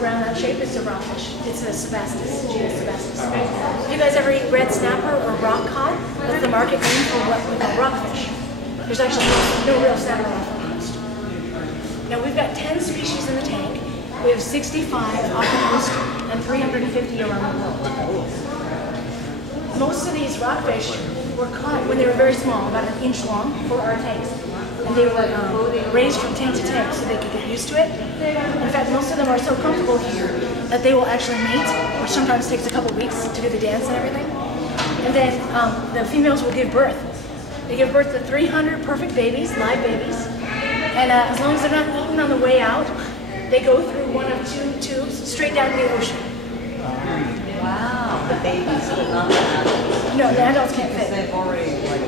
around that shape is a rockfish. It's a sebastus, genus sebastus. Have you guys ever eat red snapper or rock cod? That's the market name for what we call rockfish. There's actually no real snapper off the coast. Now we've got 10 species in the tank. We have 65 off the coast and 350 around the world. Most of these rockfish were caught when they were very small, about an inch long, for our tanks. And they were raised from tank to tank so they could get used to it. In fact, most of them are so comfortable here that they will actually mate, which sometimes takes a couple weeks to do the dance and everything. And then the females will give birth. They give birth to 300 perfect babies, live babies. And as long as they're not eaten on the way out, they go through one of 2 tubes straight down to the ocean. Wow, the babies, but not the adults. No, the adults can't fit. They've already, like,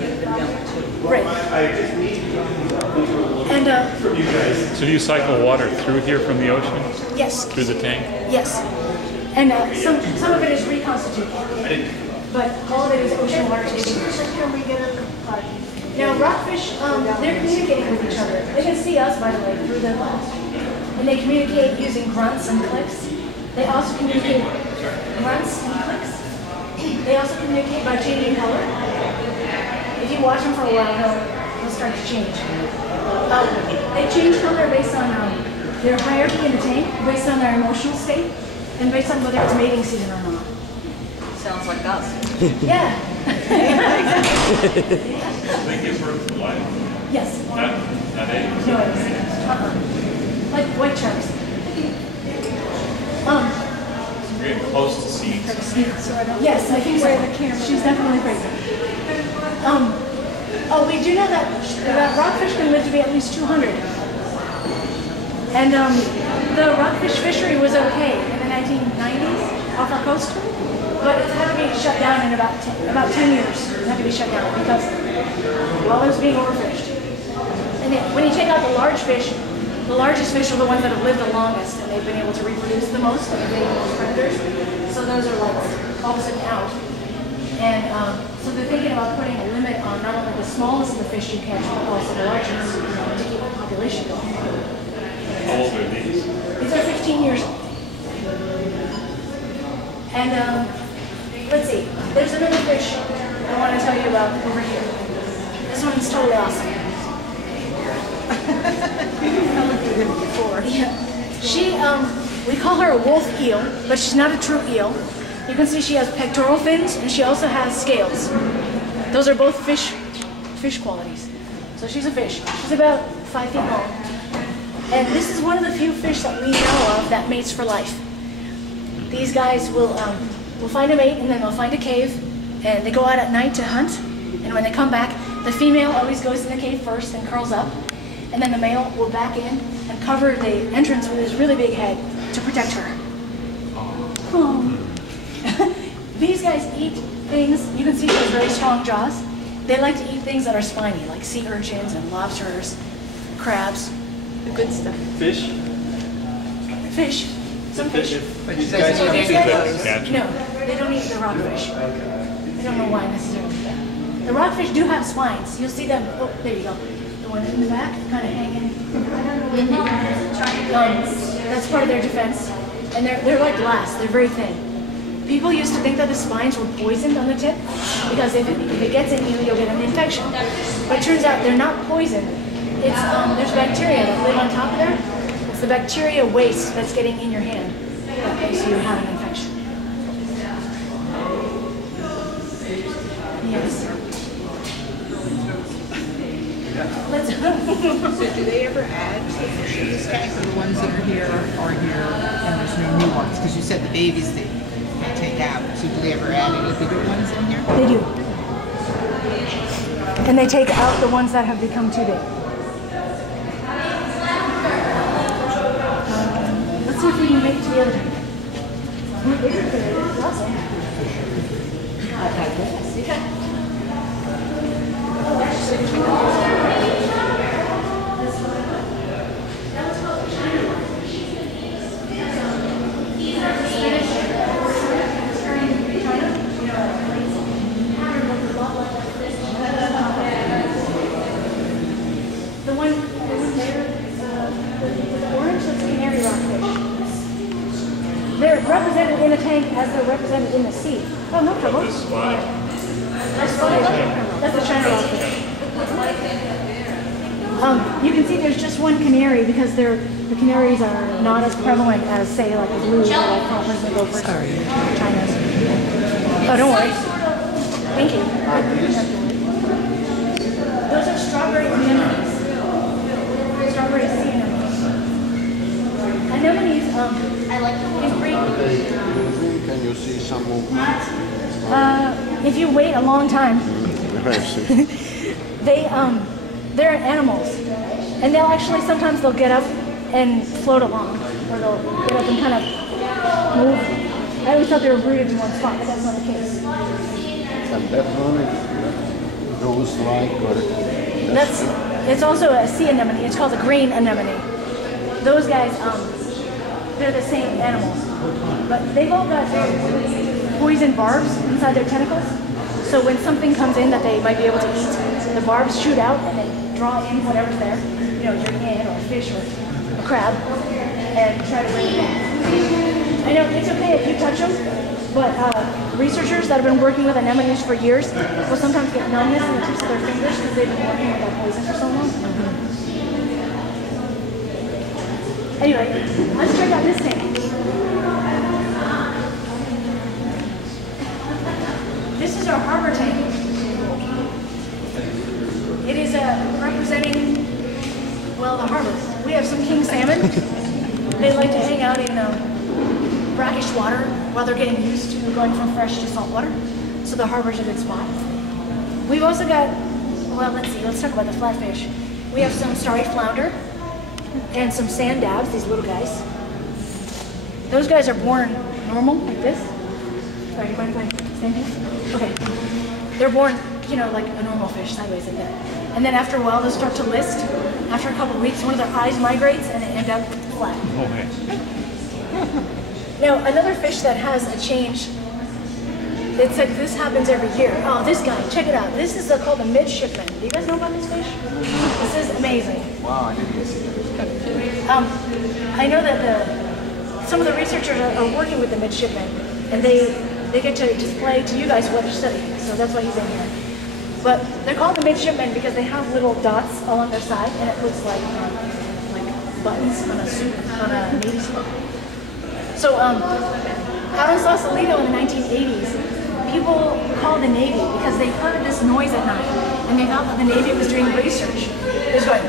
given the milk too. Right. And So do you cycle water through here from the ocean? yes. Through the tank? Yes. And some of it is reconstituted. But all of it is ocean water taking. Now rockfish, they're communicating with each other. They can see us, by the way, through the glass. And they communicate using grunts and clicks. They also communicate grunts and clicks. They also communicate by changing color. If you watch them for a while, they'll start to change. They change color based on their hierarchy in the tank, based on their emotional state, and based on whether it's mating season or not. Sounds like us. Yeah. They give birth to life? Yes. Not eggs? No eggs. Like white sharks. We're getting close to seeds. Yes, I think so. She's definitely crazy. Oh, we do know that rockfish can live to be at least 200. And the rockfish fishery was okay in the 1990s off our coast, but it had to be shut down in about 10 years. It had to be shut down because, well, it was being overfished. And when you take out the large fish, the largest fish are the ones that have lived the longest, and they've been able to reproduce the most and evade most predators. So those are like all of a sudden out. And so they're thinking about putting a limit on not only the smallest of the fish you catch, but also the largest, to keep the population going. How old are these? These are 15 years old. And let's see, there's another fish I want to tell you about over here. This one's totally awesome. Yeah. She, we call her a wolf eel, but she's not a true eel. You can see she has pectoral fins and she also has scales. Those are both fish qualities. So she's a fish. She's about 5 feet long. And this is one of the few fish that we know of that mates for life. These guys will find a mate and then they'll find a cave and they go out at night to hunt. And when they come back, the female always goes in the cave first and curls up. And then the male will back in and cover the entrance with his really big head to protect her. Oh. These guys eat things, you can see she has very strong jaws. They like to eat things that are spiny, like sea urchins and lobsters, crabs. The good stuff. Fish? Fish. Some fish. But you guys don't eat those? No, they don't eat the rockfish. I don't know why necessarily. The rockfish do have spines. You'll see them. Oh, there you go. The one in the back, kind of hanging. That's part of their defense. And they're like glass. They're very thin. People used to think that the spines were poisoned on the tip because if it gets in you, you'll get an infection. But it turns out they're not poisoned. It's there's bacteria that live on top of there. It's the bacteria waste that's getting in your hand that makes you have an infection. Yes. Let's So do they ever add to the fish in this tank, or the ones that are here and there's no new ones? Because you said the babies they can't take out. So do they ever add any bigger ones in here? They do. And they take out the ones that have become too big. Let's see if we can make it to the other tank. Awesome. The one there, the orange, that's canary rockfish. They're represented in a tank as they're represented in the sea. Oh, no trouble. This spot. That's the China rockfish. You can see there's just one canary because the canaries are not as prevalent as, say, like the blue crawfish and gophers. Sorry. China's. Oh, don't worry. Thank you. Those are strawberry anemones. Strawberry sea anemones. Anemones, I like them in Greek. Can you see some movement? If you wait a long time, they're animals, and they'll actually sometimes they'll get up and float along, or they'll get up and kind of move. I always thought they were rooted in one spot, but that's not the case. And that one goes like, or It's also a sea anemone. It's called a green anemone. Those guys, they're the same animals, but they've all got poison barbs inside their tentacles. So when something comes in that they might be able to eat, the barbs shoot out and they draw in whatever's there, you know, your ant or a fish or a crab, and try to bring it back. I know it's okay if you touch them, but researchers that have been working with anemones for years will sometimes get numbness in the tips of their fingers because they've been working with that poison for so long. Anyway, let's check out this tank. This is our harbor tank. It is representing, well, the harbor. We have some king salmon. They like to hang out in brackish water while they're getting used to going from fresh to salt water. So the harbor's a good spot. We've also got, well, let's talk about the flatfish. We have some starry flounder and some sand dabs, these little guys. Those guys are born normal, like this. Sorry, do you mind if I stand here? Okay. They're born, you know, like a normal fish, sideways like that. And then after a while, they'll start to list. After a couple of weeks, one of their eyes migrates and they end up flat. Okay. Now, another fish that has a change, it's like this happens every year. Oh, this guy, check it out. This is called the Midshipman. Do you guys know about this fish? This is amazing. wow, I didn't see that. I know that some of the researchers are working with the Midshipman, and they get to display to you guys what they're studying. So that's why he's in here. But they're called the Midshipmen because they have little dots along their side, and it looks like buttons on a suit, on a Navy suit. So out in Sausalito in the 1980s, people called the Navy because they heard this noise at night, and they thought that the Navy was doing research. It was going,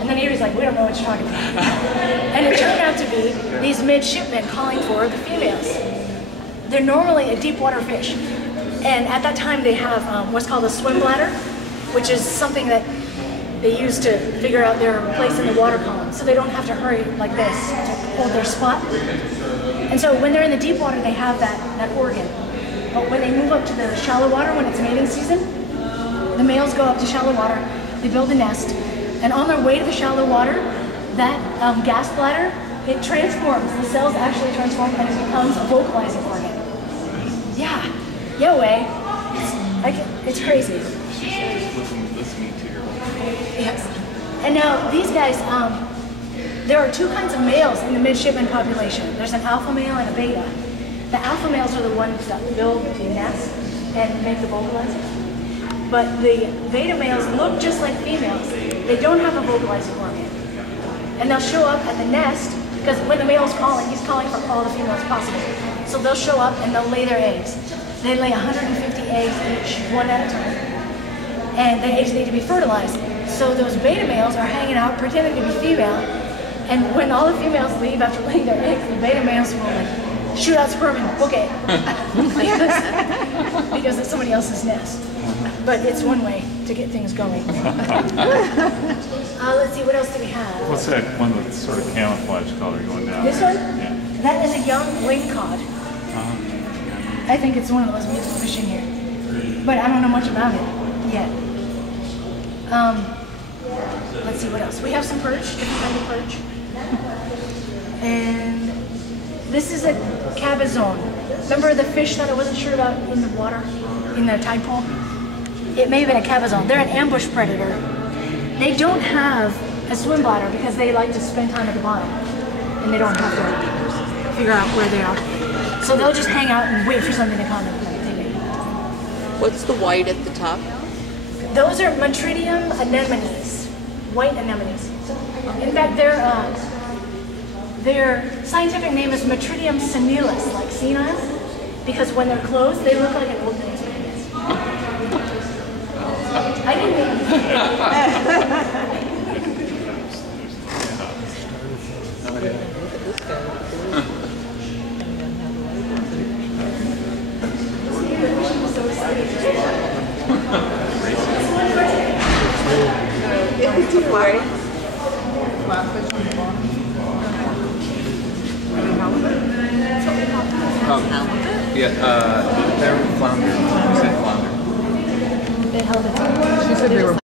and the Navy's like, we don't know what you're talking about. And it turned out to be these midshipmen calling for the females. They're normally a deep water fish. And at that time they have what's called a swim bladder, which is something that they use to figure out their place in the water column. So they don't have to hurry like this to hold their spot. And so when they're in the deep water, they have that organ. But when they move up to the shallow water, when it's mating season, the males go up to shallow water, they build a nest, and on their way to the shallow water, that gas bladder, it transforms. The cells actually transform and it becomes a vocalizing organ. Yeah, yeah way. It's crazy. Yes. And now these guys, there are two kinds of males in the midshipman population. There's an alpha male and a beta. The alpha males are the ones that build the nest and make the vocalizing. But the beta males look just like females. They don't have a vocalizing organ. And they'll show up at the nest, because when the male's calling, he's calling for all the females possible. So they'll show up and they'll lay their eggs. They lay 150 eggs each, one at a time. And the eggs need to be fertilized. So those beta males are hanging out pretending to be female. And when all the females leave after laying their eggs, the beta males will like shoot out sperm and book it. Because it's somebody else's nest. But it's one way to get things going. Let's see, what else do we have? What's that one with sort of camouflage color going down? This one? Yeah. That is a young wing cod. I think it's one of the most beautiful fish in here. But I don't know much about it yet. Let's see what else. We have some perch, different kind of perch. And this is a cabezon. Remember the fish that I wasn't sure about in the water, in the tide pool? It may have been a cabezon. They're an ambush predator. They don't have a swim bladder because they like to spend time at the bottom. And they don't have to figure out where they are. So they'll just hang out and wait for something to come and take it. What's the white at the top? Those are Metridium anemones, white anemones. In fact, their scientific name is Metridium senilis, like senile, because when they're closed, they look like an old man's penis. I didn't Yeah, they're flounder. You said flounder. They held it. She said they were